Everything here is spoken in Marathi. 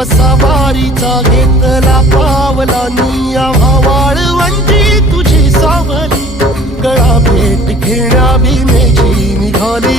वसा वारीचा घेतला पावलानी आम्हा वाळवंटी तुझी सावली गळा भेट घेण्या बिनेची निघाली